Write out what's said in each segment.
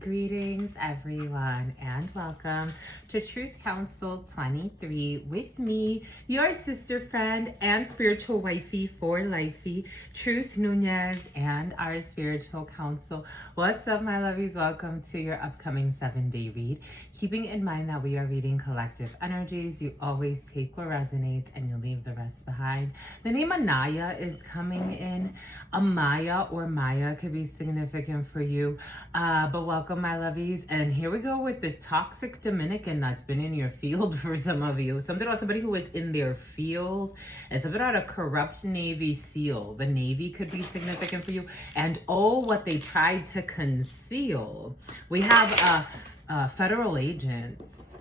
Greetings, everyone, and welcome to Truth Council 23 with me, your sister friend and spiritual wifey for lifey, Truth Nuñez, and our spiritual council. What's up, my lovies? Welcome to your upcoming 7-day read. Keeping in mind that we are reading collective energies, you always take what resonates and you leave the rest behind. The name Anaya is coming in. Amaya or Maya could be significant for you, but welcome, my lovies. And here we go with this toxic Dominican that's been in your field for some of you. Something about somebody who is in their fields, and something about a corrupt Navy SEAL. The Navy could be significant for you. And oh, what they tried to conceal. We have federal agents.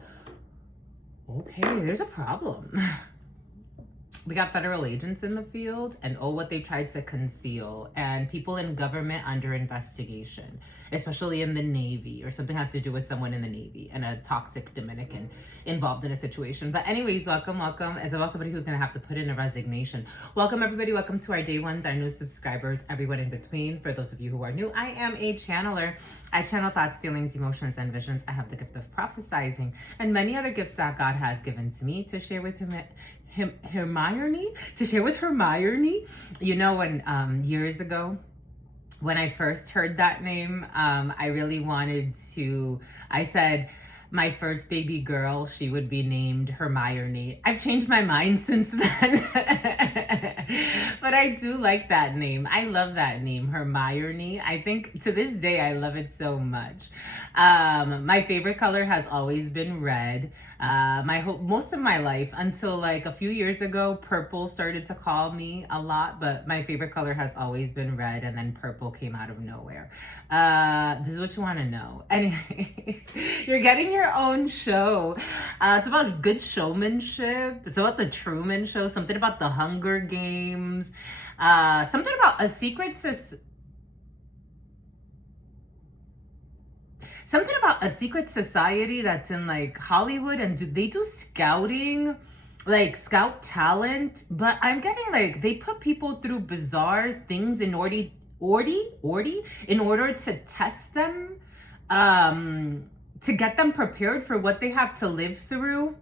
Okay, there's a problem. We got federal agents in the field, and oh, what they tried to conceal, and people in government under investigation, especially in the Navy, or something has to do with someone in the Navy and a toxic Dominican involved in a situation. But anyways, welcome. As well, somebody who's gonna have to put in a resignation. Welcome, everybody. Welcome to our day ones, our new subscribers, everyone in between. For those of you who are new, I am a channeler. I channel thoughts, feelings, emotions, and visions. I have the gift of prophesizing and many other gifts that God has given to me to share with Hermione. You know, when years ago, when I first heard that name, I really wanted to, I said, my first baby girl, she would be named Hermione. I've changed my mind since then. But I do like that name. I love that name, Hermione. I think to this day, I love it so much. My favorite color has always been red. Most of my life, until like a few years ago, purple started to call me a lot, but my favorite color has always been red, and then purple came out of nowhere. This is what you want to know. Anyways, you're getting your own show. It's about good showmanship. It's about the Truman Show. Something about the Hunger Games. Something about a secret society that's in like Hollywood, and they do scouting, like scout talent. But I'm getting like they put people through bizarre things in order to test them, to get them prepared for what they have to live through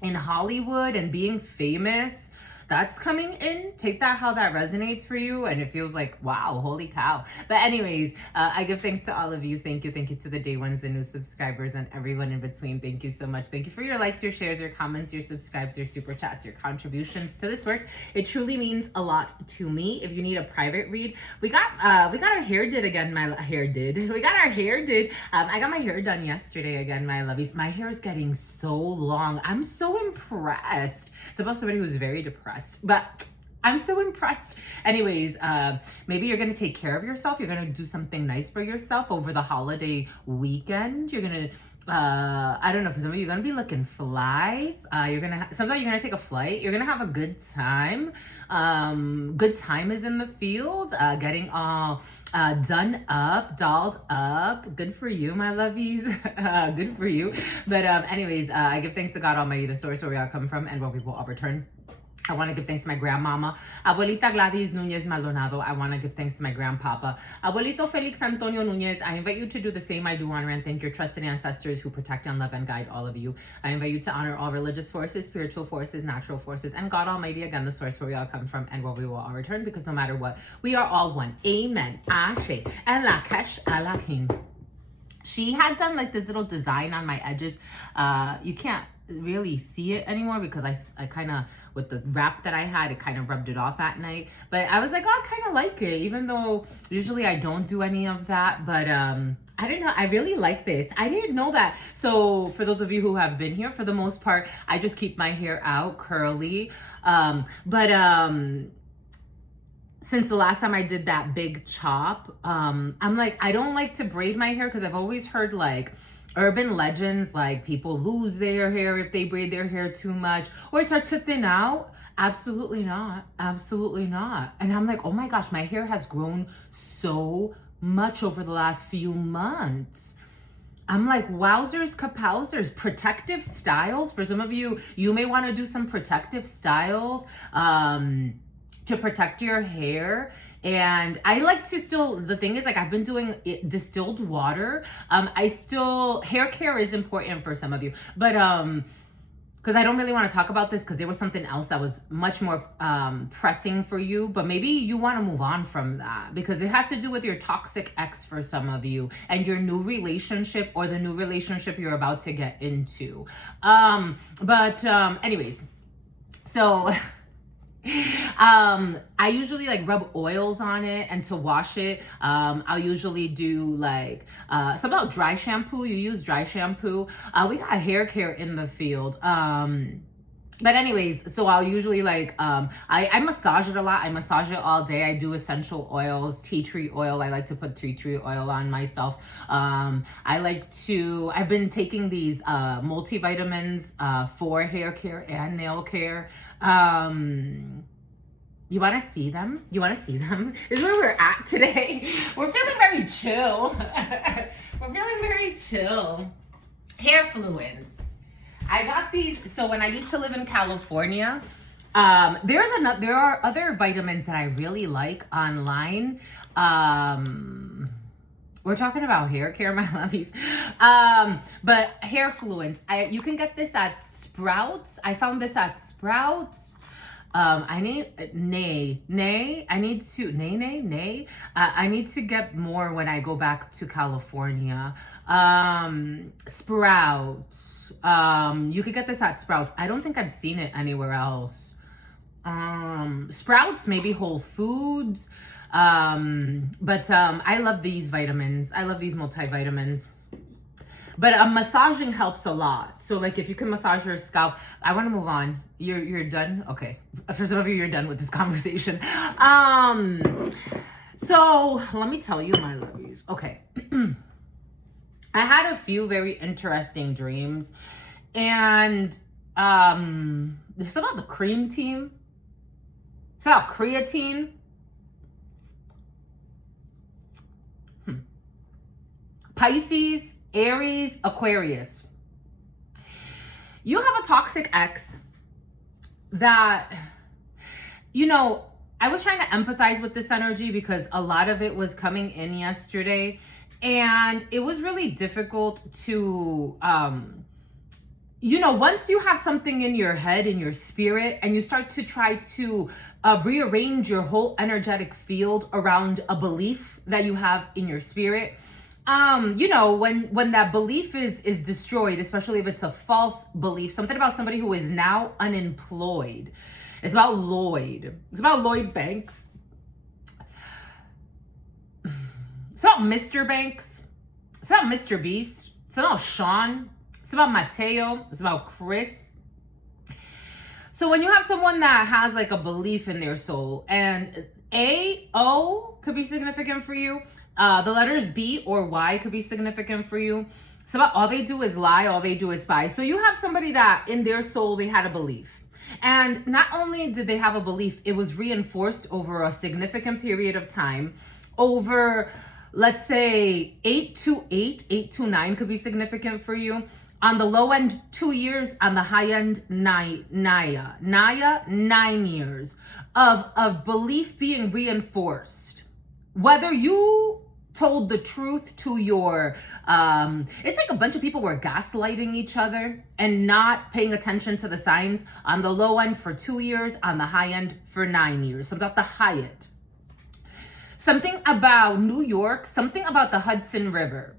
in Hollywood and being famous. That's coming in. Take that how that resonates for you, and it feels like, wow, holy cow. But anyways, I give thanks to all of you. Thank you to the day ones, the new subscribers, and everyone in between. Thank you so much. Thank you for your likes, your shares, your comments, your subscribes, your super chats, your contributions to this work. It truly means a lot to me. If you need a private read, we got our hair did again. We got our hair did. I got my hair done yesterday again, my lovies. My hair is getting so long. I'm so impressed. It's about somebody who's very depressed, but I'm so impressed. Anyways, maybe you're gonna take care of yourself. You're gonna do something nice for yourself over the holiday weekend. You're gonna, I don't know, for some of you, you're gonna be looking fly. Sometimes you're gonna take a flight. You're gonna have a good time. Good time is in the field. Getting all done up, dolled up. Good for you, my lovies. Good for you. But anyways, I give thanks to God Almighty, the source where we all come from and where we will all return. I want to give thanks to my grandmama, Abuelita Gladys Nuñez Maldonado. I want to give thanks to my grandpapa, Abuelito Felix Antonio Nuñez. I invite you to do the same. I do honor and thank your trusted ancestors who protect and love and guide all of you. I invite you to honor all religious forces, spiritual forces, natural forces, and God Almighty, again, the source where we all come from and where we will all return, because no matter what, we are all one. Amen. Ashe. And Lakesh Alakin. She had done like this little design on my edges. You can't really see it anymore because I kind of, with the wrap that I had, it kind of rubbed it off at night. But I was like, oh, I kind of like it, even though usually I don't do any of that. But I didn't know, I really like this. I didn't know that. So for those of you who have been here, for the most part, I just keep my hair out curly. Since the last time I did that big chop, I'm like, I don't like to braid my hair because I've always heard like urban legends, like people lose their hair if they braid their hair too much or it starts to thin out. Absolutely not. Absolutely not. And I'm like, oh my gosh, my hair has grown so much over the last few months. I'm like, wowzers, kapowzers, protective styles. For some of you, you may want to do some protective styles to protect your hair And I like to still, the thing is, like, I've been doing distilled water. Hair care is important for some of you, but because I don't really want to talk about this because there was something else that was much more pressing for you, but maybe you want to move on from that because it has to do with your toxic ex for some of you and your new relationship or the new relationship you're about to get into. Anyways, so I usually like rub oils on it, and to wash it, I'll usually do like something about dry shampoo. You use dry shampoo. We got hair care in the field. But anyways, so I'll usually like, I massage it a lot. I massage it all day. I do essential oils, tea tree oil. I like to put tea tree oil on myself. I've been taking these multivitamins for hair care and nail care. You want to see them? You want to see them? This is where we're at today. We're feeling very chill. We're feeling very chill. Hair fluids. I got these. So when I used to live in California, there are other vitamins that I really like online. We're talking about hair care, my lovies. But hair fluids, you can get this at Sprouts. I found this at Sprouts. I need I need to get more when I go back to California. Sprouts. You could get this at Sprouts. I don't think I've seen it anywhere else. Sprouts, maybe Whole Foods. I love these vitamins. I love these multivitamins. But massaging helps a lot. So like if you can massage your scalp, I want to move on. You're done? Okay. For some of you, you're done with this conversation. So let me tell you, my lovies. Okay. I had a few very interesting dreams, and it's about the cream team. It's about creatine. Pisces, Aries, Aquarius. You have a toxic ex that, I was trying to empathize with this energy because a lot of it was coming in yesterday, and it was really difficult to, once you have something in your head, in your spirit, and you start to try to rearrange your whole energetic field around a belief that you have in your spirit, when that belief is destroyed, especially if it's a false belief, something about somebody who is now unemployed. It's about Lloyd. It's about Lloyd Banks. It's about Mr. Banks. It's about Mr. Beast. It's about Sean. It's about Mateo. It's about Chris. So when you have someone that has like a belief in their soul, and O could be significant for you. The letters B or Y could be significant for you. It's about all they do is lie, all they do is spy. So you have somebody that in their soul, they had a belief. And not only did they have a belief, it was reinforced over a significant period of time. Over, let's say, 8 to 9 could be significant for you. On the low end, 2 years. On the high end, 9 years of belief being reinforced. Whether you told the truth to your, it's like a bunch of people were gaslighting each other and not paying attention to the signs. On the low end for 2 years, on the high end for 9 years. Something about the Hyatt. Something about New York, something about the Hudson River.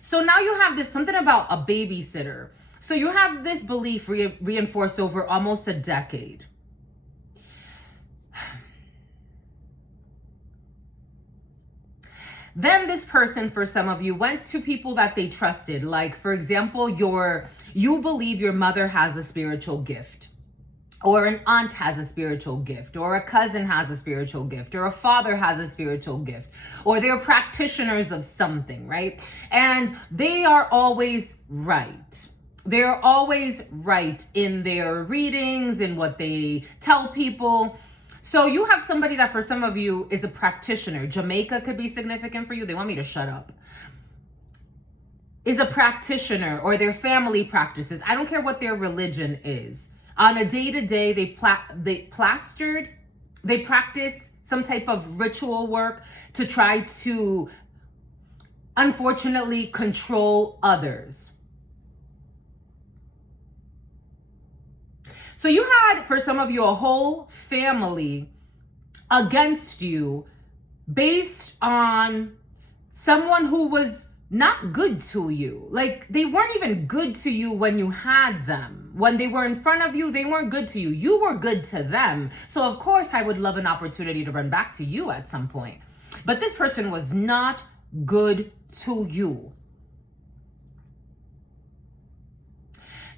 So now you have this, something about a babysitter. So you have this belief reinforced over almost a decade. Then this person, for some of you, went to people that they trusted. Like, for example, you believe your mother has a spiritual gift, or an aunt has a spiritual gift, or a cousin has a spiritual gift, or a father has a spiritual gift, or they're practitioners of something, right? And they are always right. They're always right in their readings, in what they tell people. So you have somebody that for some of you is a practitioner. Jamaica could be significant for you. They want me to shut up. Is a practitioner, or their family practices. I don't care what their religion is. On a day-to-day, they practice some type of ritual work to try to, unfortunately, control others. So you had, for some of you, a whole family against you based on someone who was not good to you. Like, they weren't even good to you when you had them. When they were in front of you, they weren't good to you. You were good to them. So of course I would love an opportunity to run back to you at some point. But this person was not good to you.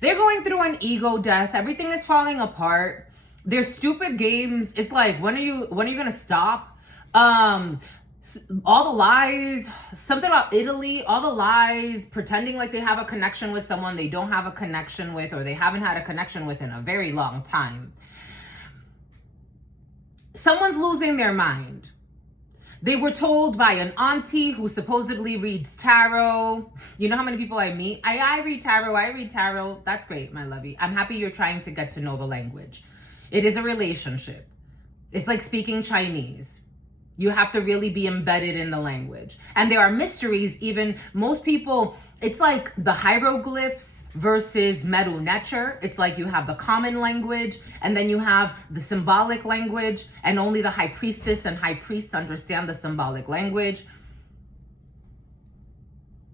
They're going through an ego death. Everything is falling apart. Their stupid games. It's like, when are you gonna stop? All the lies, something about Italy, all the lies, pretending like they have a connection with someone they don't have a connection with, or they haven't had a connection with in a very long time. Someone's losing their mind. They were told by an auntie who supposedly reads tarot. You know how many people I meet? I read tarot. That's great, my lovey. I'm happy you're trying to get to know the language. It is a relationship. It's like speaking Chinese. You have to really be embedded in the language. And there are mysteries, even most people, it's like the hieroglyphs versus Meru Nature. It's like you have the common language, and then you have the symbolic language, and only the high priestess and high priests understand the symbolic language.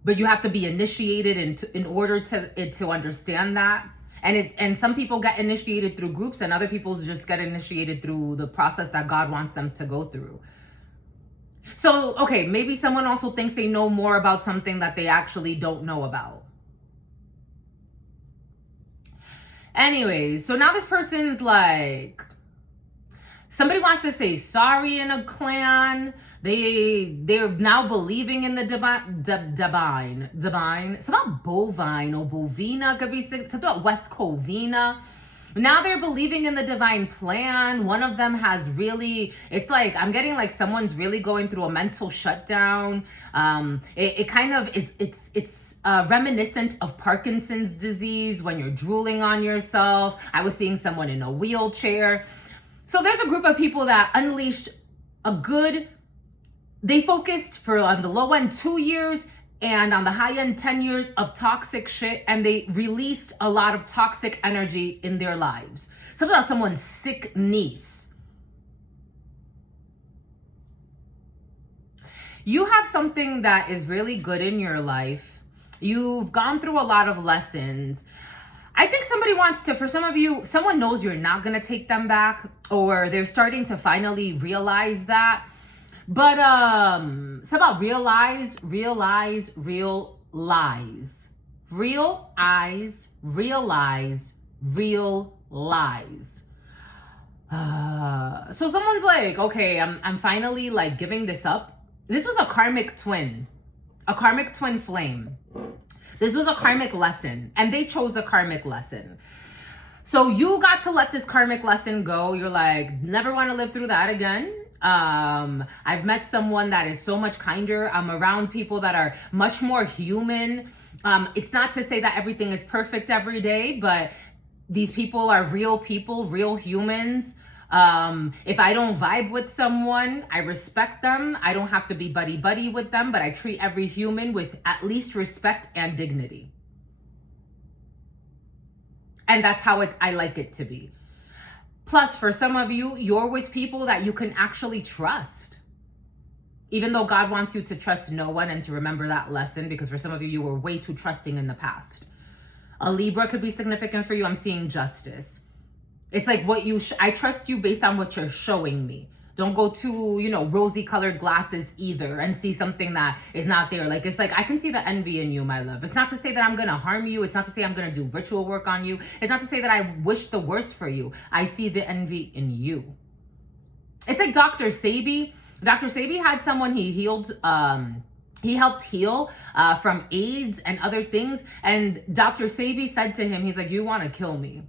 But you have to be initiated in order to understand that. And some people get initiated through groups, and other people just get initiated through the process that God wants them to go through. So, okay, maybe someone also thinks they know more about something that they actually don't know about. Anyways, so now this person's like, somebody wants to say sorry in a clan. They're now believing in the divine. It's about bovine or bovina, could be something about West Covina. Now they're believing in the divine plan. One of them has really, it's like, I'm getting like someone's really going through a mental shutdown. It kind of is, it's reminiscent of Parkinson's disease when you're drooling on yourself. I was seeing someone in a wheelchair. So there's a group of people that unleashed they focused on the low end 2 years and on the high end 10 years of toxic shit, and they released a lot of toxic energy in their lives. Something about someone's sick niece. You have something that is really good in your life. You've gone through a lot of lessons. I think somebody wants to, for some of you, someone knows you're not going to take them back, or they're starting to finally realize that. But it's about real lies. Real eyes, real lies. So someone's like, okay, I'm finally like giving this up. This was a karmic twin flame. This was a karmic lesson, and they chose a karmic lesson. So you got to let this karmic lesson go. You're like, never want to live through that again. I've met someone that is so much kinder. I'm around people that are much more human. It's not to say that everything is perfect every day, but these people are real people, real humans. If I don't vibe with someone, I respect them. I don't have to be buddy with them, but I treat every human with at least respect and dignity. And that's how I like it to be. Plus, for some of you, you're with people that you can actually trust. Even though God wants you to trust no one and to remember that lesson, because for some of you, you were way too trusting in the past. A Libra could be significant for you. I'm seeing justice. It's like I trust you based on what you're showing me. Don't go to, rosy colored glasses either and see something that is not there. Like, it's like, I can see the envy in you, my love. It's not to say that I'm going to harm you. It's not to say I'm going to do ritual work on you. It's not to say that I wish the worst for you. I see the envy in you. It's like Dr. Sebi. Dr. Sebi had someone he healed, he helped heal from AIDS and other things. And Dr. Sebi said to him, he's like, you want to kill me.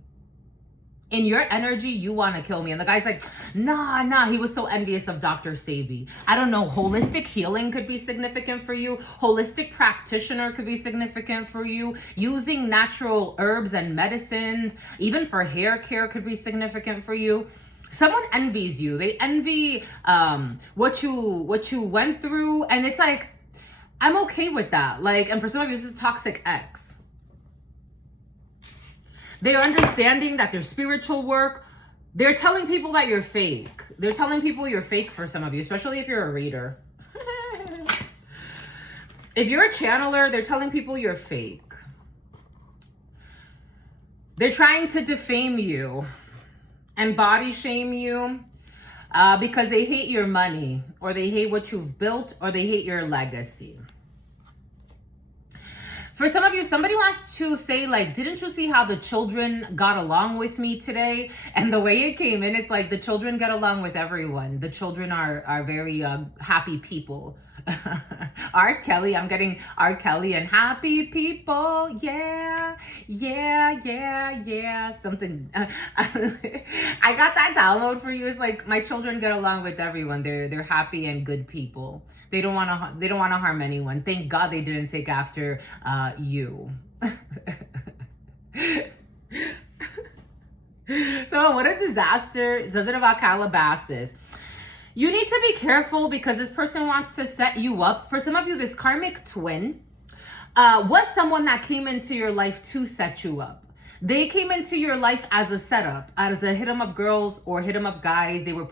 In your energy, you want to kill me. And the guy's like, nah. He was so envious of Dr. Sebi. I don't know. Holistic healing could be significant for you. Holistic practitioner could be significant for you. Using natural herbs and medicines, even for hair care, could be significant for you. someone envies you. They envy what you went through, and it's like, I'm okay with that. Like, and for some of you, this is toxic ex. They're understanding that their spiritual work, they're telling people that you're fake. They're telling people you're fake for some of you, especially if you're a reader. If you're a channeler, they're telling people you're fake. They're trying to defame you and body shame you because they hate your money, or they hate what you've built, or they hate your legacy. For some of you, somebody wants to say, like, didn't you see how the children got along with me today? And the way it came in, it's like the children get along with everyone. The children are very happy people. R. Kelly, I'm getting R. Kelly and happy people. Yeah, yeah, yeah, yeah. Something. I got that download for you. It's like, my children get along with everyone. They're happy and good people. They don't want to harm anyone. Thank God they didn't take after you. So what a disaster. Something about Calabasas. You need to be careful because this person wants to set you up. For some of you, this karmic twin was someone that came into your life to set you up. They came into your life as a setup, as a hit 'em up girls or hit 'em up guys. They were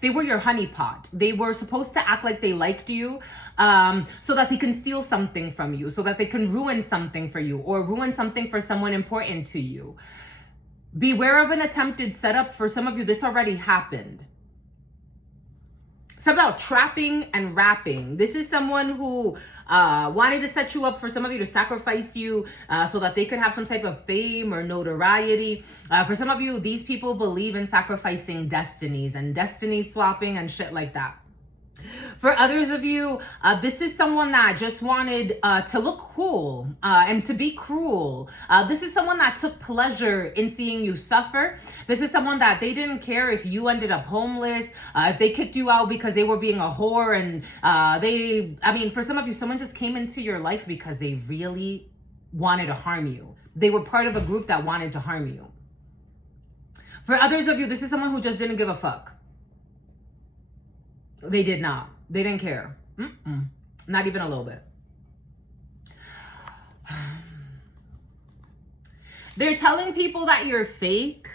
they were your honeypot. They were supposed to act like they liked you so that they can steal something from you, so that they can ruin something for you, or ruin something for someone important to you. Beware of an attempted setup. For some of you, this already happened. It's about trapping and wrapping. This is someone who wanted to set you up, for some of you, to sacrifice you so that they could have some type of fame or notoriety. For some of you, these people believe in sacrificing destinies and destiny swapping and shit like that. For others of you, this is someone that just wanted to look cool and to be cruel. This is someone that took pleasure in seeing you suffer. This is someone that they didn't care if you ended up homeless, if they kicked you out because they were being a whore. And for some of you, someone just came into your life because they really wanted to harm you. They were part of a group that wanted to harm you. For others of you, this is someone who just didn't give a fuck. They did not. They didn't care. Not even a little bit. They're telling people that you're fake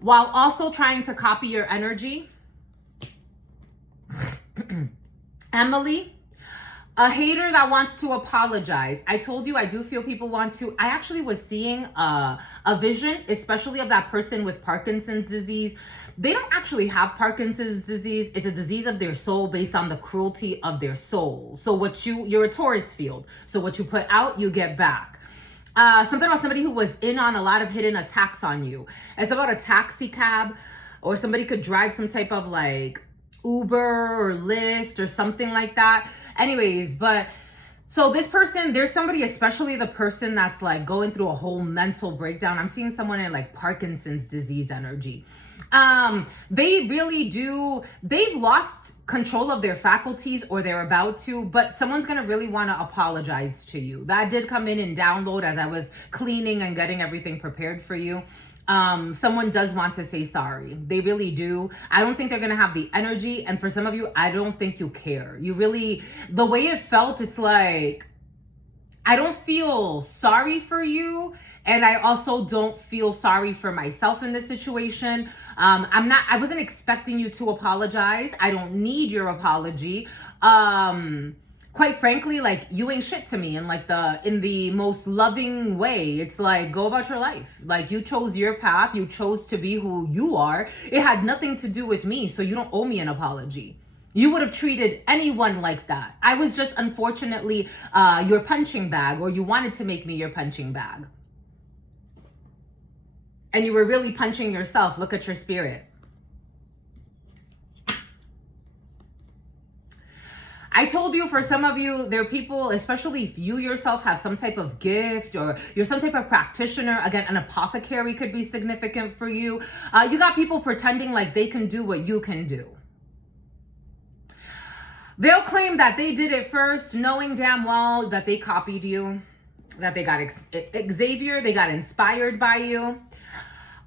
while also trying to copy your energy. Emily, a hater that wants to apologize. I told you, I do feel people want to. I actually was seeing a vision, especially of that person with Parkinson's disease. They don't actually have Parkinson's disease. It's a disease of their soul based on the cruelty of their soul. So you're a Taurus field. So what you put out, you get back. Something about somebody who was in on a lot of hidden attacks on you. It's about a taxi cab, or somebody could drive some type of like Uber or Lyft or something like that. Anyways, so this person, there's somebody, especially the person that's like going through a whole mental breakdown. I'm seeing someone in like Parkinson's disease energy. They really do, they've lost control of their faculties, or they're about to, but someone's going to really want to apologize to you. That did come in download as I was cleaning and getting everything prepared for you. Someone does want to say sorry. They really do. I don't think they're going to have the energy. And for some of you, I don't think you care. You really, the way it felt, it's like, I don't feel sorry for you. And I also don't feel sorry for myself in this situation. I wasn't expecting you to apologize. I don't need your apology. Quite frankly, like, you ain't shit to me in the most loving way. It's like, go about your life. Like, you chose your path. You chose to be who you are. It had nothing to do with me. So you don't owe me an apology. You would have treated anyone like that. I was just unfortunately your punching bag, or you wanted to make me your punching bag. And you were really punching yourself. Look at your spirit. I told you, for some of you, there are people, especially if you yourself have some type of gift, or you're some type of practitioner. Again, an apothecary could be significant for you. You got people pretending like they can do what you can do. They'll claim that they did it first, knowing damn well that they copied you, that they got Xavier, they got inspired by you.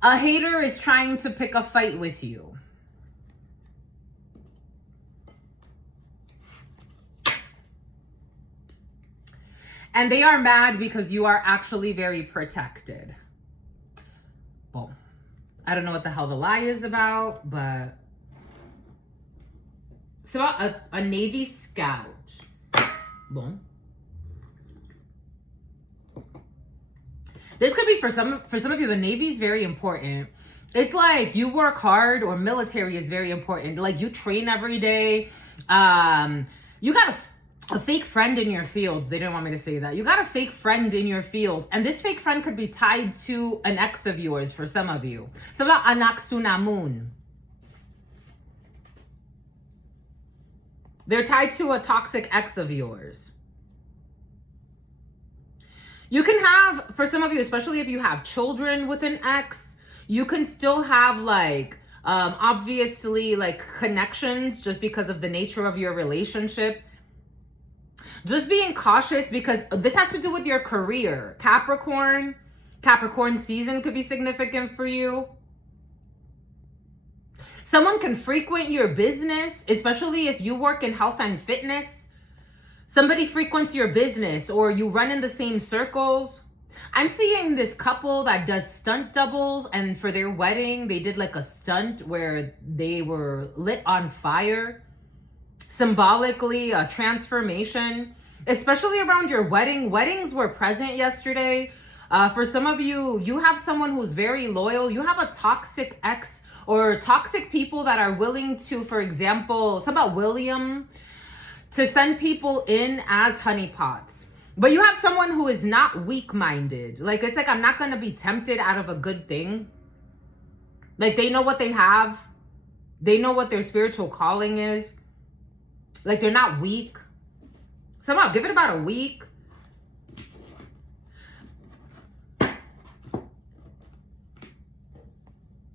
A hater is trying to pick a fight with you. And they are mad because you are actually very protected. Well, I don't know what the hell the lie is about, but it's about a Navy Scout. Boom. This could be for some of you, the Navy is very important. It's like you work hard, or military is very important. Like you train every day. You got a fake friend in your field. They didn't want me to say that. You got a fake friend in your field. And this fake friend could be tied to an ex of yours for some of you. It's about anak sunamun. They're tied to a toxic ex of yours. You can have, for some of you, especially if you have children with an ex, you can still have like, obviously like connections just because of the nature of your relationship. Just being cautious because this has to do with your career. Capricorn season could be significant for you. Someone can frequent your business, especially if you work in health and fitness. Somebody frequents your business or you run in the same circles. I'm seeing this couple that does stunt doubles, and for their wedding, they did like a stunt where they were lit on fire. Symbolically, a transformation, especially around your wedding. Weddings were present yesterday. For some of you, you have someone who's very loyal. You have a toxic ex or toxic people that are willing to, for example, it's about William, to send people in as honeypots. But you have someone who is not weak-minded. Like, it's like, I'm not going to be tempted out of a good thing. Like, they know what they have. They know what their spiritual calling is. Like, they're not weak. Somehow, give it about a week.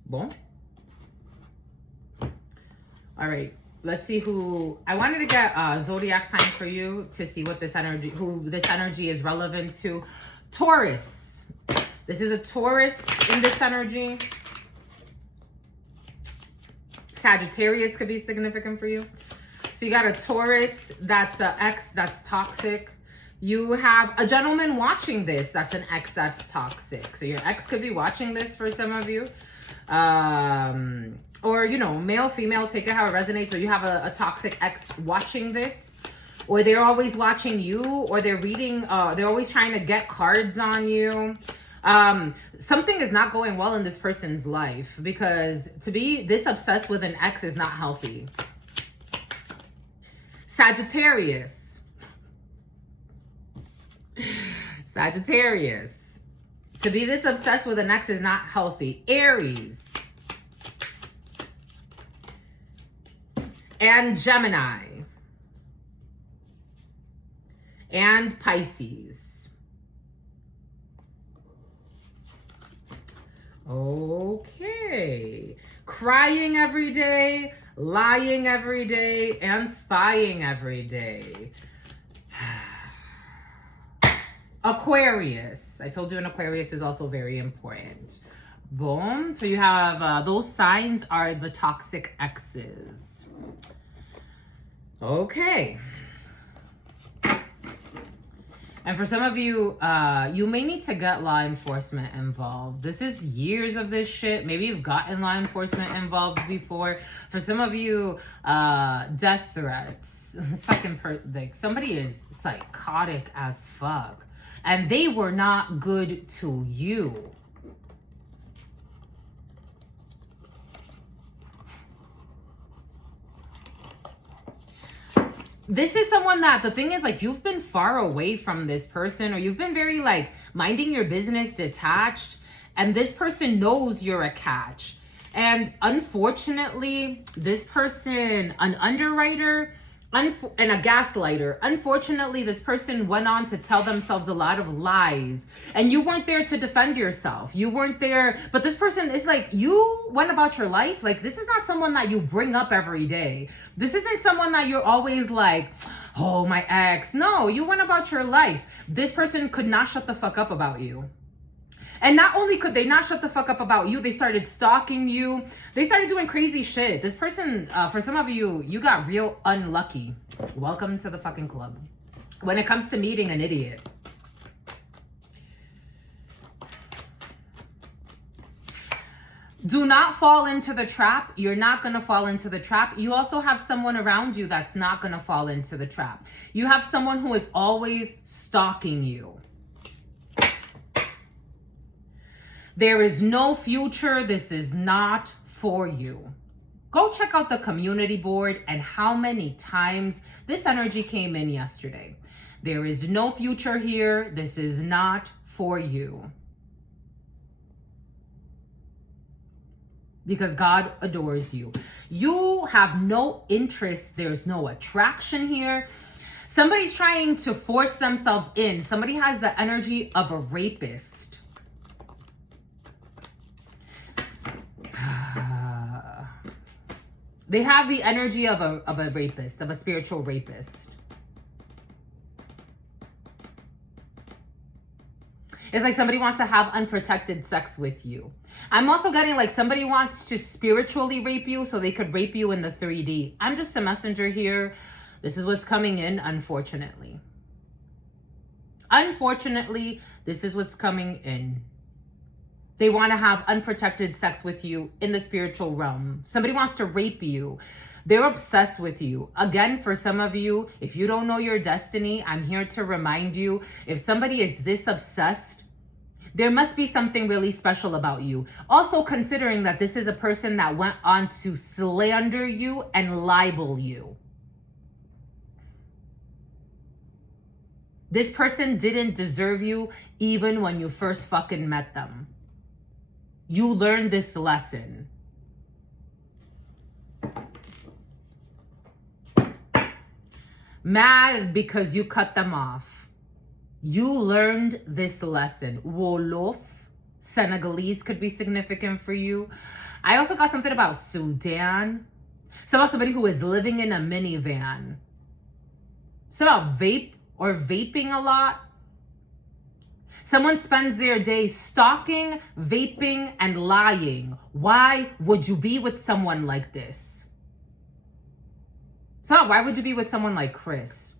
Boom. All right. Let's see who, I wanted to get a zodiac sign for you to see what this energy, who this energy is relevant to. Taurus. This is a Taurus in this energy. Sagittarius could be significant for you. So you got a Taurus, that's an ex that's toxic. You have a gentleman watching this, that's an ex that's toxic. So your ex could be watching this for some of you. Or, you know, male, female, take it how it resonates, but you have a toxic ex watching this, or they're always watching you, or they're reading, they're always trying to get cards on you. Something is not going well in this person's life, because to be this obsessed with an ex is not healthy. Sagittarius. Sagittarius. To be this obsessed with an ex is not healthy. Aries. And Gemini. And Pisces. Okay. Crying every day, lying every day, and spying every day. Aquarius. I told you an Aquarius is also very important. Boom. So you have those signs are the toxic exes. Okay. And for some of you, you may need to get law enforcement involved. This is years of this shit. Maybe you've gotten law enforcement involved before. For some of you, death threats. This fucking like somebody is psychotic as fuck, and they were not good to you. This is someone that, the thing is, like, you've been far away from this person, or you've been very, like, minding your business, detached, and this person knows you're a catch. And unfortunately, this person, an underwriter, and a gaslighter, unfortunately, this person went on to tell themselves a lot of lies, and you weren't there to defend yourself. You weren't there, but this person is like, you went about your life. Like, this is not someone that you bring up every day. This isn't someone that you're always like, oh, my ex. No, you went about your life. This person could not shut the fuck up about you. And not only could they not shut the fuck up about you, they started stalking you. They started doing crazy shit. This person, for some of you, you got real unlucky. Welcome to the fucking club. When it comes to meeting an idiot. Do not fall into the trap. You're not going to fall into the trap. You also have someone around you that's not going to fall into the trap. You have someone who is always stalking you. There is no future. This is not for you. Go check out the community board and how many times this energy came in yesterday. There is no future here. This is not for you. Because God adores you. You have no interest. There's no attraction here. Somebody's trying to force themselves in. Somebody has the energy of a rapist. They have the energy of a rapist, of a spiritual rapist. It's like somebody wants to have unprotected sex with you. I'm also getting like somebody wants to spiritually rape you so they could rape you in the 3D. I'm just a messenger here. This is what's coming in, unfortunately. Unfortunately, this is what's coming in. They want to have unprotected sex with you in the spiritual realm. Somebody wants to rape you. They're obsessed with you. Again, for some of you, if you don't know your destiny, I'm here to remind you, if somebody is this obsessed, there must be something really special about you. Also considering that this is a person that went on to slander you and libel you. This person didn't deserve you even when you first fucking met them. You learned this lesson. Mad because you cut them off. You learned this lesson. Wolof, Senegalese could be significant for you. I also got something about Sudan. It's about somebody who is living in a minivan. It's about vape or vaping a lot. Someone spends their day stalking, vaping, and lying. Why would you be with someone like this? So why would you be with someone like Chris?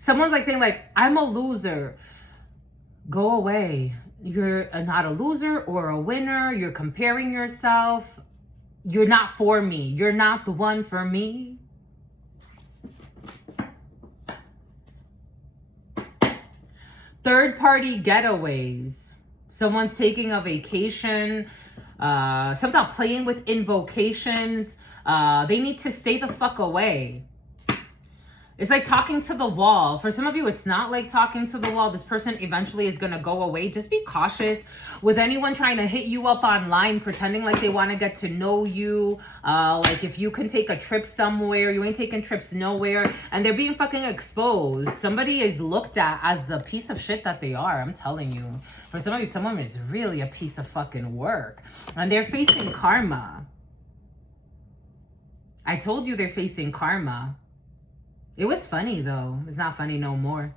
Someone's like saying like, I'm a loser. Go away. You're not a loser or a winner. You're comparing yourself. You're not for me. You're not the one for me. Third-party getaways. Someone's taking a vacation. Something about playing with invocations. They need to stay the fuck away. It's like talking to the wall. For some of you, it's not like talking to the wall. This person eventually is going to go away. Just be cautious with anyone trying to hit you up online, pretending like they want to get to know you. Like if you can take a trip somewhere, you ain't taking trips nowhere. And they're being fucking exposed. Somebody is looked at as the piece of shit that they are. I'm telling you. For some of you, someone is really a piece of fucking work. And they're facing karma. I told you they're facing karma. It was funny though. It's not funny no more.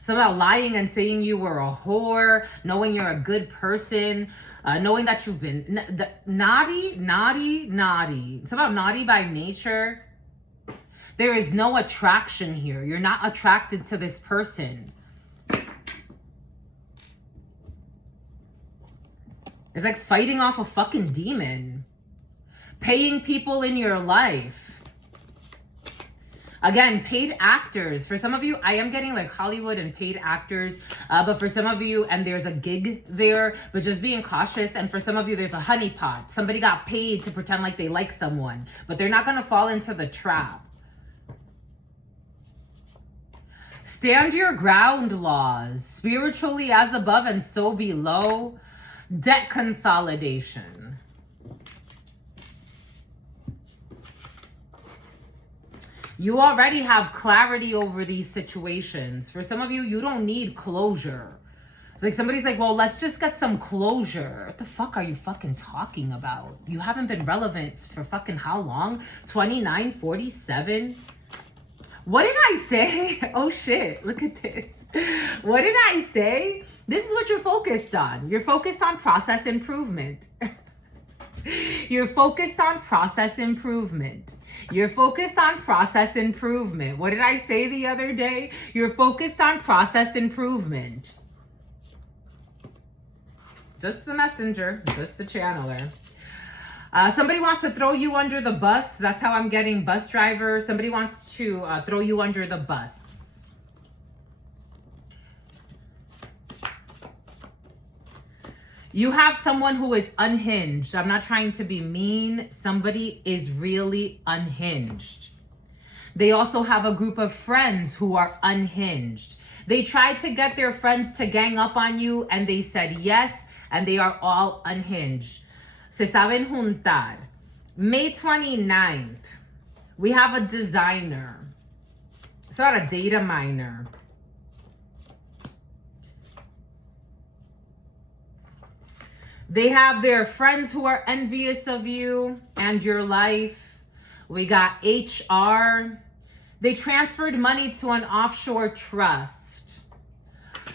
Something about lying and saying you were a whore, knowing you're a good person, knowing that you've been naughty. It's about naughty by nature. There is no attraction here. You're not attracted to this person. It's like fighting off a fucking demon. Paying people in your life. Again, paid actors. For some of you, I am getting like Hollywood and paid actors. But for some of you, and there's a gig there, but just being cautious. And for some of you, there's a honeypot. Somebody got paid to pretend like they like someone, but they're not going to fall into the trap. Stand your ground laws. Spiritually as above and so below. Debt consolidation. You already have clarity over these situations. For some of you, you don't need closure. It's like somebody's like, well, let's just get some closure. What the fuck are you fucking talking about? You haven't been relevant for fucking how long? 29, 47? What did I say? Oh shit, look at this. What did I say? This is what you're focused on. You're focused on process improvement. You're focused on process improvement. You're focused on process improvement. What did I say the other day? You're focused on process improvement. Just the messenger, just the channeler. Somebody wants to throw you under the bus. That's how I'm getting bus driver. Somebody wants to throw you under the bus. You have someone who is unhinged. I'm not trying to be mean. Somebody is really unhinged. They also have a group of friends who are unhinged. They tried to get their friends to gang up on you and they said yes, and they are all unhinged. Se saben juntar. May 29th, we have a designer. It's not a data miner. They have their friends who are envious of you and your life. We got HR. They transferred money to an offshore trust.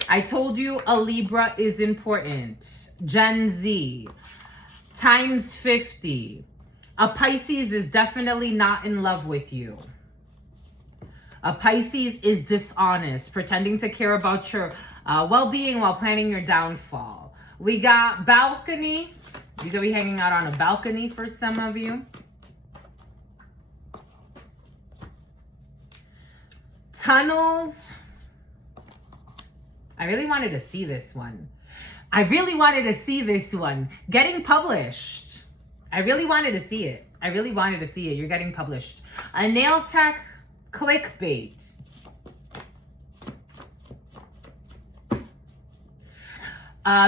I told you a Libra is important. Gen Z. Times 50. A Pisces is definitely not in love with you. A Pisces is dishonest, pretending to care about your well-being while planning your downfall. We got balcony. You could be hanging out on a balcony for some of you. Tunnels. I really wanted to see this one. Getting published. I really wanted to see it. You're getting published. A nail tech clickbait.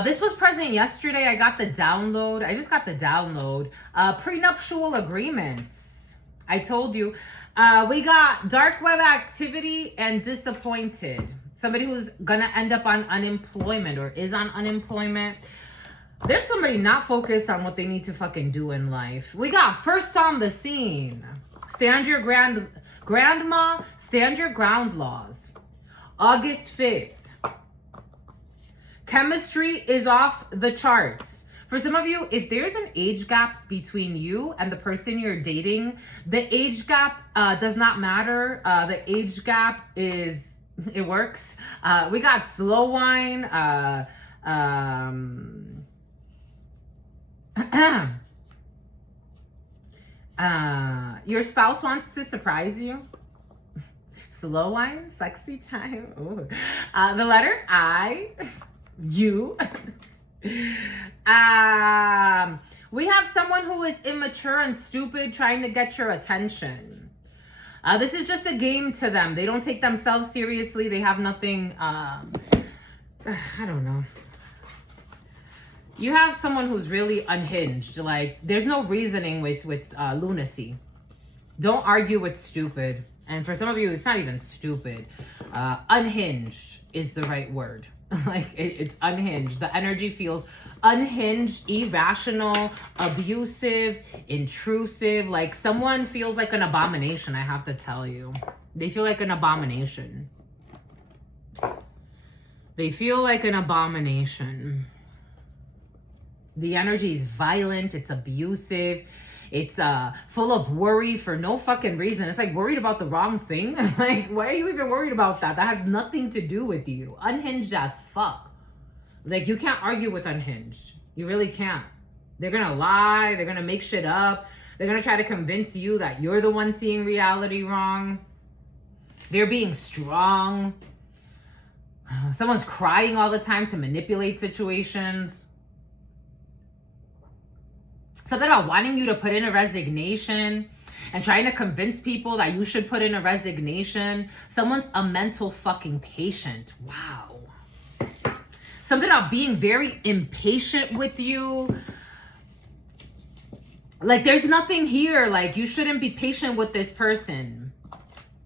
This was present yesterday. I got the download. I just got the download. Prenuptial agreements. I told you. We got dark web activity and disappointed. Somebody who's gonna end up on unemployment or is on unemployment. There's somebody not focused on what they need to fucking do in life. We got first on the scene. Stand your grandma, stand your ground laws. August 5th. Chemistry is off the charts. For some of you, if there's an age gap between you and the person you're dating, the age gap does not matter. The age gap is, it works. We got slow wine. Your spouse wants to surprise you. Slow wine, sexy time. Ooh. The letter I. You. We have someone who is immature and stupid trying to get your attention. This is just a game to them. They don't take themselves seriously. They have nothing, I don't know. You have someone who's really unhinged. Like, there's no reasoning with lunacy. Don't argue with stupid. And for some of you, it's not even stupid. Unhinged is the right word. Like, it's unhinged. The energy feels unhinged, irrational, abusive, intrusive. Like, someone feels like an abomination, I have to tell you. They feel like an abomination. They feel like an abomination. The energy is violent. It's abusive. It's full of worry for no fucking reason. It's like worried about the wrong thing. Like, why are you even worried about that? That has nothing to do with you. Unhinged as fuck. Like, you can't argue with unhinged. You really can't. They're gonna lie. They're gonna make shit up. They're gonna try to convince you that you're the one seeing reality wrong. They're being strong. Someone's crying all the time to manipulate situations. Something about wanting you to put in a resignation and trying to convince people that you should put in a resignation. Someone's a mental fucking patient. Wow. Something about being very impatient with you. Like, there's nothing here. Like, you shouldn't be patient with this person.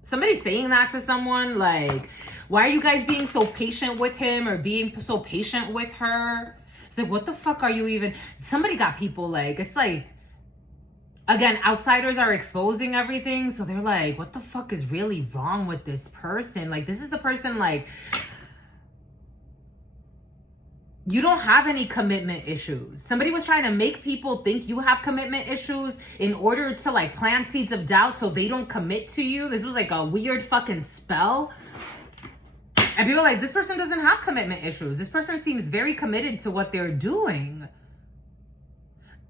Somebody saying that to someone, like, why are you guys being so patient with him or being so patient with her? It's like, what the fuck are you even? Somebody got people like, it's like, Again, outsiders are exposing everything. So they're like, what the fuck is really wrong with this person? Like, this is the person, like, you don't have any commitment issues. Somebody was trying to make people think you have commitment issues in order to, like, plant seeds of doubt so they don't commit to you. This was like a weird fucking spell. And people are like, this person doesn't have commitment issues. This person seems very committed to what they're doing.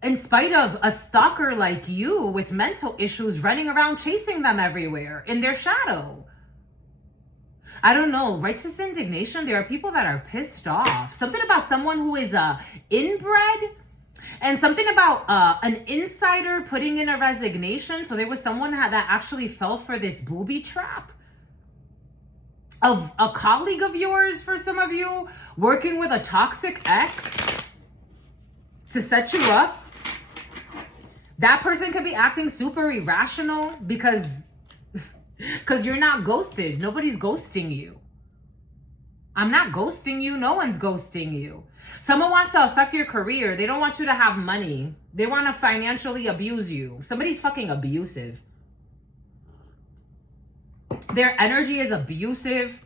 In spite of a stalker like you with mental issues running around chasing them everywhere in their shadow. I don't know, righteous indignation. There are people that are pissed off. Something about someone who is inbred, and something about an insider putting in a resignation. So there was someone that actually fell for this booby trap of a colleague of yours, for some of you, working with a toxic ex to set you up. That person could be acting super irrational because you're not ghosted. Nobody's ghosting you. I'm not ghosting you. No one's ghosting you. Someone wants to affect your career. They don't want you to have money. They want to financially abuse you. Somebody's fucking abusive. Their energy is abusive.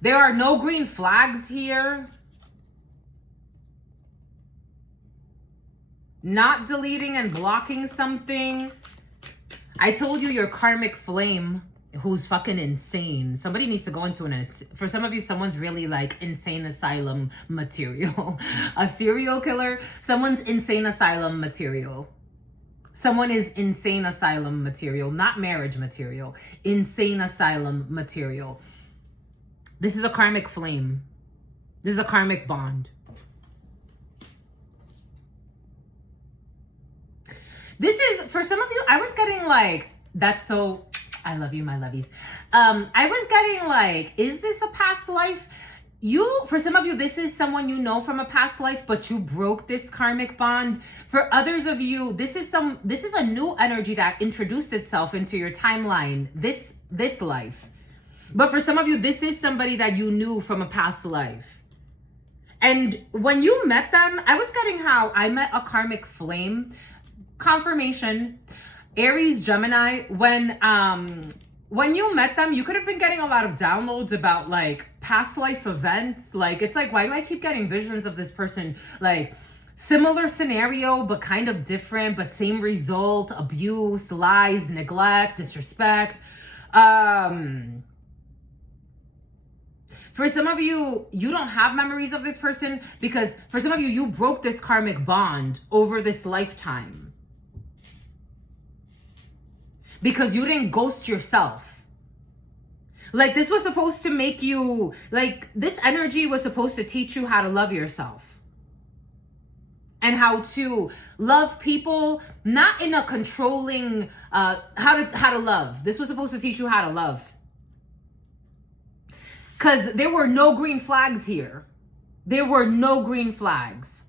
There are no green flags here. Not deleting and blocking something. I told you your karmic flame who's fucking insane. Somebody needs to go into for some of you, someone's really like insane asylum material. A serial killer, someone's insane asylum material. Someone is insane asylum material, not marriage material. Insane asylum material. This is a karmic flame. This is a karmic bond. This is, for some of you, I was getting like, that's so, I love you, my lovies. I was getting like, is this a past life? For some of you, this is someone you know from a past life, but you broke this karmic bond. For others of you, this is a new energy that introduced itself into your timeline, this life. But for some of you, this is somebody that you knew from a past life. And when you met them, I was getting how I met a karmic flame. Confirmation, Aries, Gemini. When you met them, you could have been getting a lot of downloads about like past life events. Like, it's like, why do I keep getting visions of this person? Like, similar scenario, but kind of different, but same result: abuse, lies, neglect, disrespect. For some of you, you don't have memories of this person because for some of you, you broke this karmic bond over this lifetime. Because you didn't ghost yourself. Like, this was supposed to make you, like, this energy was supposed to teach you how to love yourself. And how to love people, not in a controlling, how to love. This was supposed to teach you how to love. Because there were no green flags here. There were no green flags.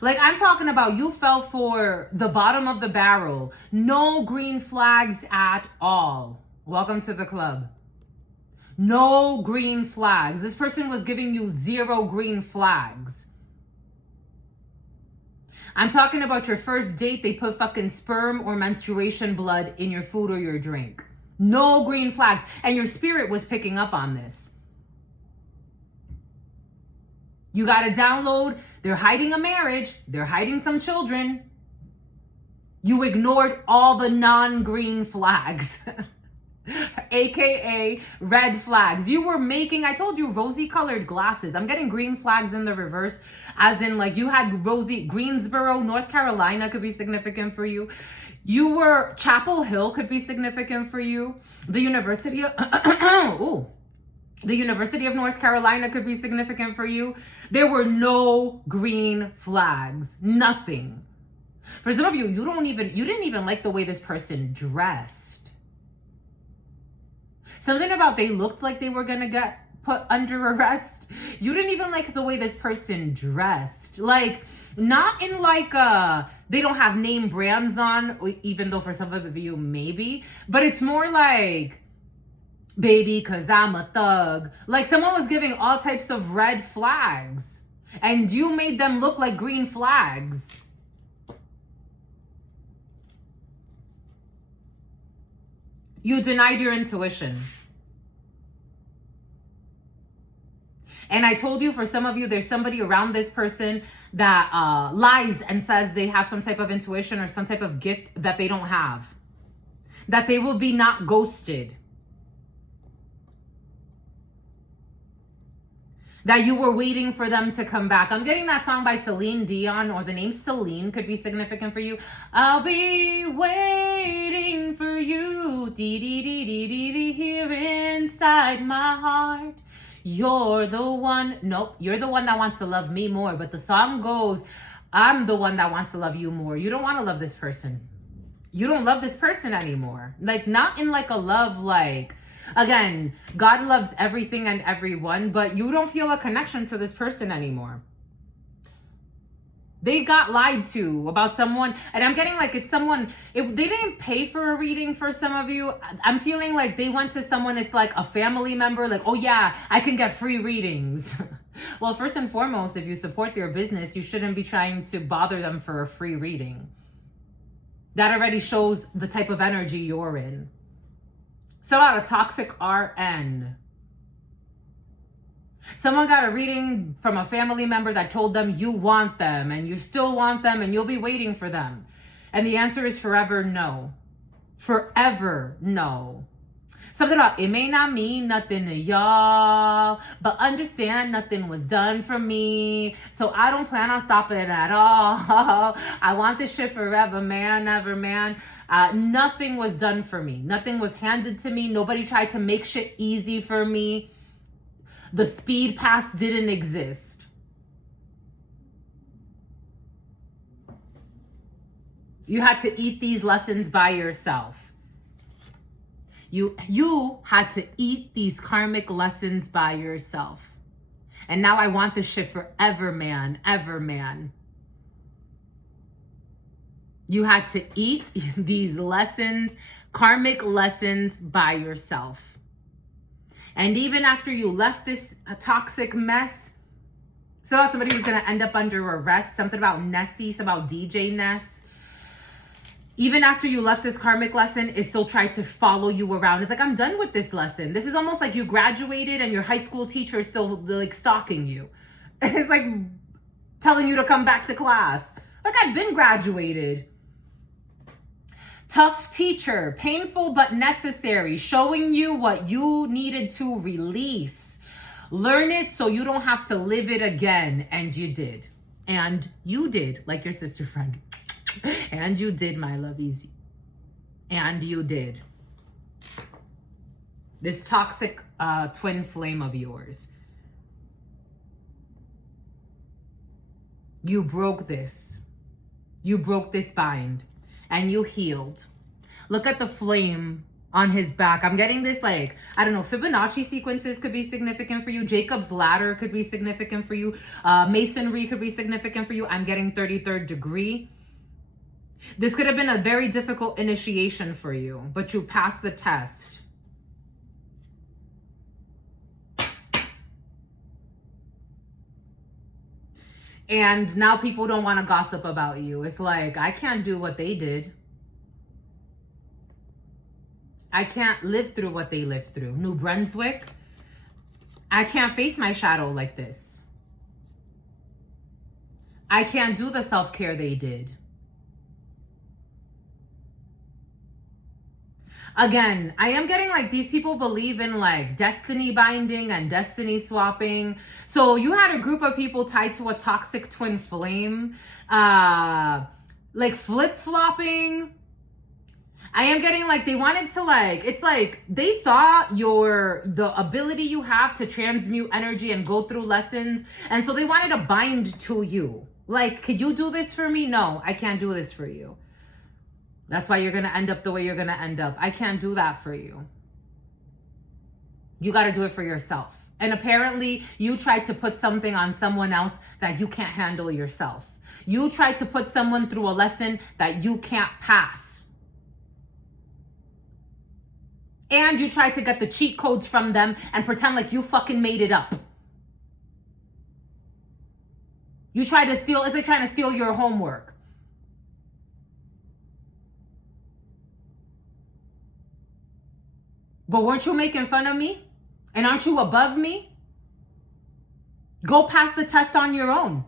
Like, I'm talking about you fell for the bottom of the barrel. No green flags at all. Welcome to the club. No green flags. This person was giving you 0 green flags. I'm talking about your first date. They put fucking sperm or menstruation blood in your food or your drink. No green flags. And your spirit was picking up on this. You got to download. They're hiding a marriage. They're hiding some children. You ignored all the non-green flags. AKA red flags. You were making, I told you, rosy colored glasses. I'm getting green flags in the reverse. As in, like, you had rosy, Greensboro, North Carolina could be significant for you. You were, Chapel Hill could be significant for you. The University of, the University of North Carolina could be significant for you. There were no green flags. Nothing. For some of you, you didn't even like the way this person dressed. Something about they looked like they were gonna get put under arrest. You didn't even like the way this person dressed. Like, not in like they don't have name brands on, even though for some of you maybe, but it's more like, baby, cause I'm a thug. Like, someone was giving all types of red flags. And you made them look like green flags. You denied your intuition. And I told you, for some of you, there's somebody around this person that lies and says they have some type of intuition or some type of gift that they don't have. That they will be not ghosted. That you were waiting for them to come back. I'm getting that song by Celine Dion, or the name Celine could be significant for you. I'll be waiting for you, dee dee dee dee dee dee, here inside my heart. You're the one. Nope, you're the one that wants to love me more. But the song goes, I'm the one that wants to love you more. You don't want to love this person. You don't love this person anymore. Like, not in like a love, like, again, God loves everything and everyone, but you don't feel a connection to this person anymore. They got lied to about someone, and I'm getting like it's someone, if they didn't pay for a reading for some of you, I'm feeling like they went to someone, it's like a family member, like, oh yeah, I can get free readings. Well, first and foremost, if you support their business, you shouldn't be trying to bother them for a free reading. That already shows the type of energy you're in. So out of toxic RN. Someone got a reading from a family member that told them you want them and you still want them and you'll be waiting for them. And the answer is forever no. Forever no. Something about, it may not mean nothing to y'all, but understand nothing was done for me. So I don't plan on stopping at all. I want this shit forever, man, never, man. Nothing was done for me. Nothing was handed to me. Nobody tried to make shit easy for me. The speed pass didn't exist. You had to eat these lessons by yourself. You had to eat these karmic lessons by yourself. And now I want this shit forever, man, ever, man. You had to eat these lessons, karmic lessons by yourself. And even after you left this toxic mess, so somebody was going to end up under arrest, something about Nessie, something about DJ Ness. Even after you left this karmic lesson, it still tried to follow you around. It's like, I'm done with this lesson. This is almost like you graduated and your high school teacher is still like stalking you. It's like telling you to come back to class. Like, I've been graduated. Tough teacher, painful but necessary, showing you what you needed to release. Learn it so you don't have to live it again. And you did. And you did, like your sister friend. And you did, my lovies. And you did. This toxic twin flame of yours. You broke this. You broke this bind. And you healed. Look at the flame on his back. I'm getting this, like, I don't know, Fibonacci sequences could be significant for you. Jacob's ladder could be significant for you. Masonry could be significant for you. I'm getting 33rd degree. This could have been a very difficult initiation for you, but you passed the test. And now people don't want to gossip about you. It's like, I can't do what they did. I can't live through what they lived through. New Brunswick, I can't face my shadow like this. I can't do the self-care they did. Again, I am getting like these people believe in like destiny binding and destiny swapping. So you had a group of people tied to a toxic twin flame, like flip-flopping. I am getting like they wanted to like, it's like they saw the ability you have to transmute energy and go through lessons. And so they wanted to bind to you. Like, could you do this for me? No, I can't do this for you. That's why you're going to end up the way you're going to end up. I can't do that for you. You got to do it for yourself. And apparently you tried to put something on someone else that you can't handle yourself. You tried to put someone through a lesson that you can't pass. And you tried to get the cheat codes from them and pretend like you fucking made it up. You try to steal, it's like trying to steal your homework. But weren't you making fun of me? And aren't you above me? Go pass the test on your own.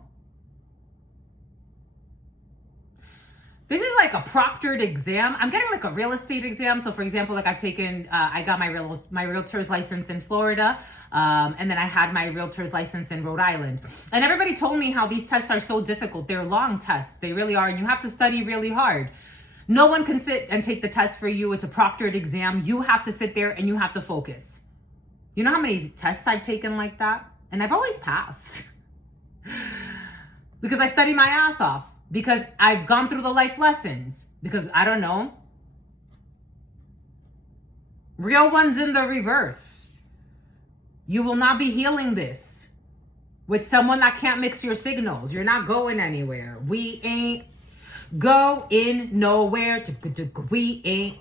This is like a proctored exam. I'm getting like a real estate exam. So for example, like I've taken, I got my realtor's license in Florida. And then I had my realtor's license in Rhode Island. And everybody told me how these tests are so difficult. They're long tests. They really are. And you have to study really hard. No one can sit and take the test for you. It's a proctored exam. You have to sit there and you have to focus. You know how many tests I've taken like that? And I've always passed. Because I study my ass off. Because I've gone through the life lessons. Because, I don't know. Real ones in the reverse. You will not be healing this with someone that can't mix your signals. You're not going anywhere. We ain't going nowhere. We ain't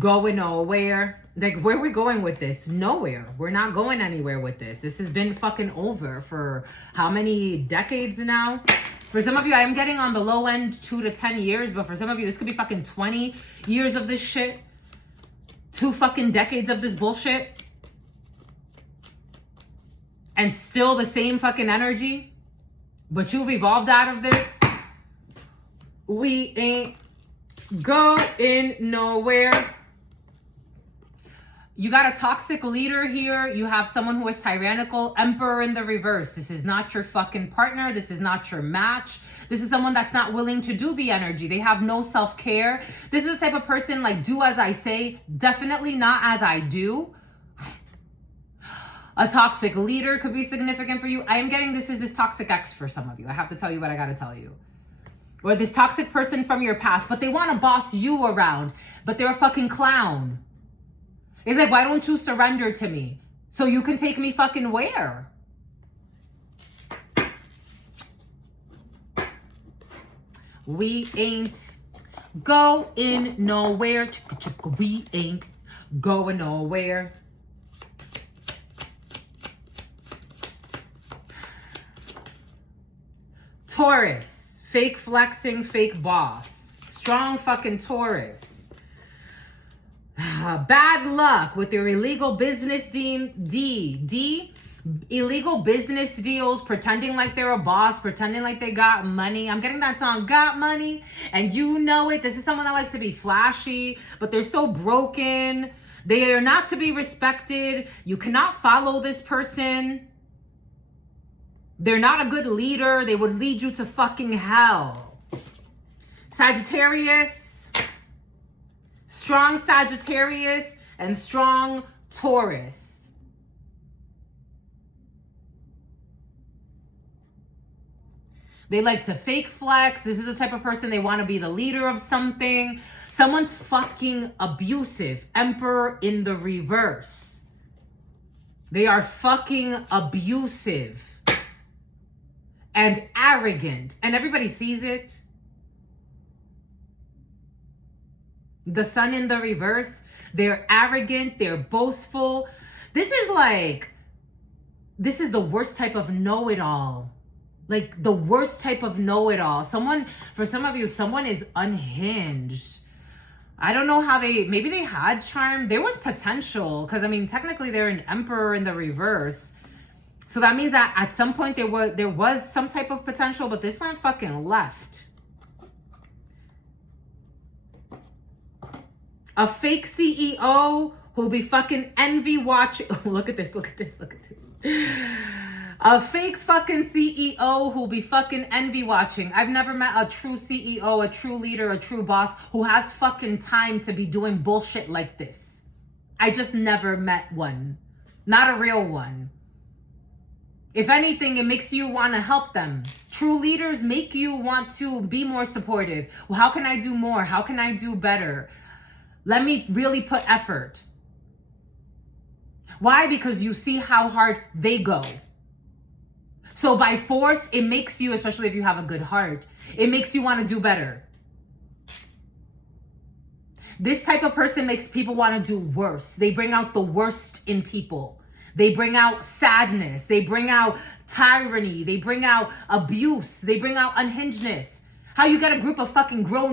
going nowhere. Like, where are we going with this? Nowhere. We're not going anywhere with this. This has been fucking over for how many decades now? For some of you, I am getting on the low end 2 to 10 years, but for some of you, this could be fucking 20 years of this shit. 2 fucking decades of this bullshit. And still the same fucking energy. But you've evolved out of this. We ain't going nowhere. You got a toxic leader here. You have someone who is tyrannical. Emperor in the reverse. This is not your fucking partner. This is not your match. This is someone that's not willing to do the energy. They have no self-care. This is the type of person like, do as I say, definitely not as I do. A toxic leader could be significant for you. I am getting this toxic ex for some of you. I have to tell you what I got to tell you. Or this toxic person from your past, but they want to boss you around, but they're a fucking clown. It's like, why don't you surrender to me? So you can take me fucking where? We ain't going nowhere. We ain't going nowhere. Taurus, fake flexing, fake boss. Strong fucking Taurus. Bad luck with your illegal business illegal business deals, pretending like they're a boss, pretending like they got money. I'm getting that song, Got Money, and you know it. This is someone that likes to be flashy, but they're so broken. They are not to be respected. You cannot follow this person. They're not a good leader. They would lead you to fucking hell. Sagittarius. Strong Sagittarius and strong Taurus. They like to fake flex. This is the type of person, they want to be the leader of something. Someone's fucking abusive. Emperor in the reverse. They are fucking abusive and arrogant. And everybody sees it. The sun in the reverse, they're arrogant, they're boastful. This is the worst type of know-it-all. Like the worst type of know-it-all. For some of you, someone is unhinged. I don't know how maybe they had charm. There was potential, because I mean, technically they're an emperor in the reverse. So that means that at some point there was some type of potential, but this one fucking left. A fake CEO who'll be fucking envy watching. Look at this, look at this, look at this. A fake fucking CEO who'll be fucking envy watching. I've never met a true CEO, a true leader, a true boss who has fucking time to be doing bullshit like this. I just never met one. Not a real one. If anything, it makes you want to help them. True leaders make you want to be more supportive. Well, how can I do more? How can I do better? Let me really put effort. Why? Because you see how hard they go. So by force, it makes you, especially if you have a good heart, it makes you want to do better. This type of person makes people want to do worse. They bring out the worst in people. They bring out sadness. They bring out tyranny. They bring out abuse. They bring out unhingedness. How you got a group of fucking grown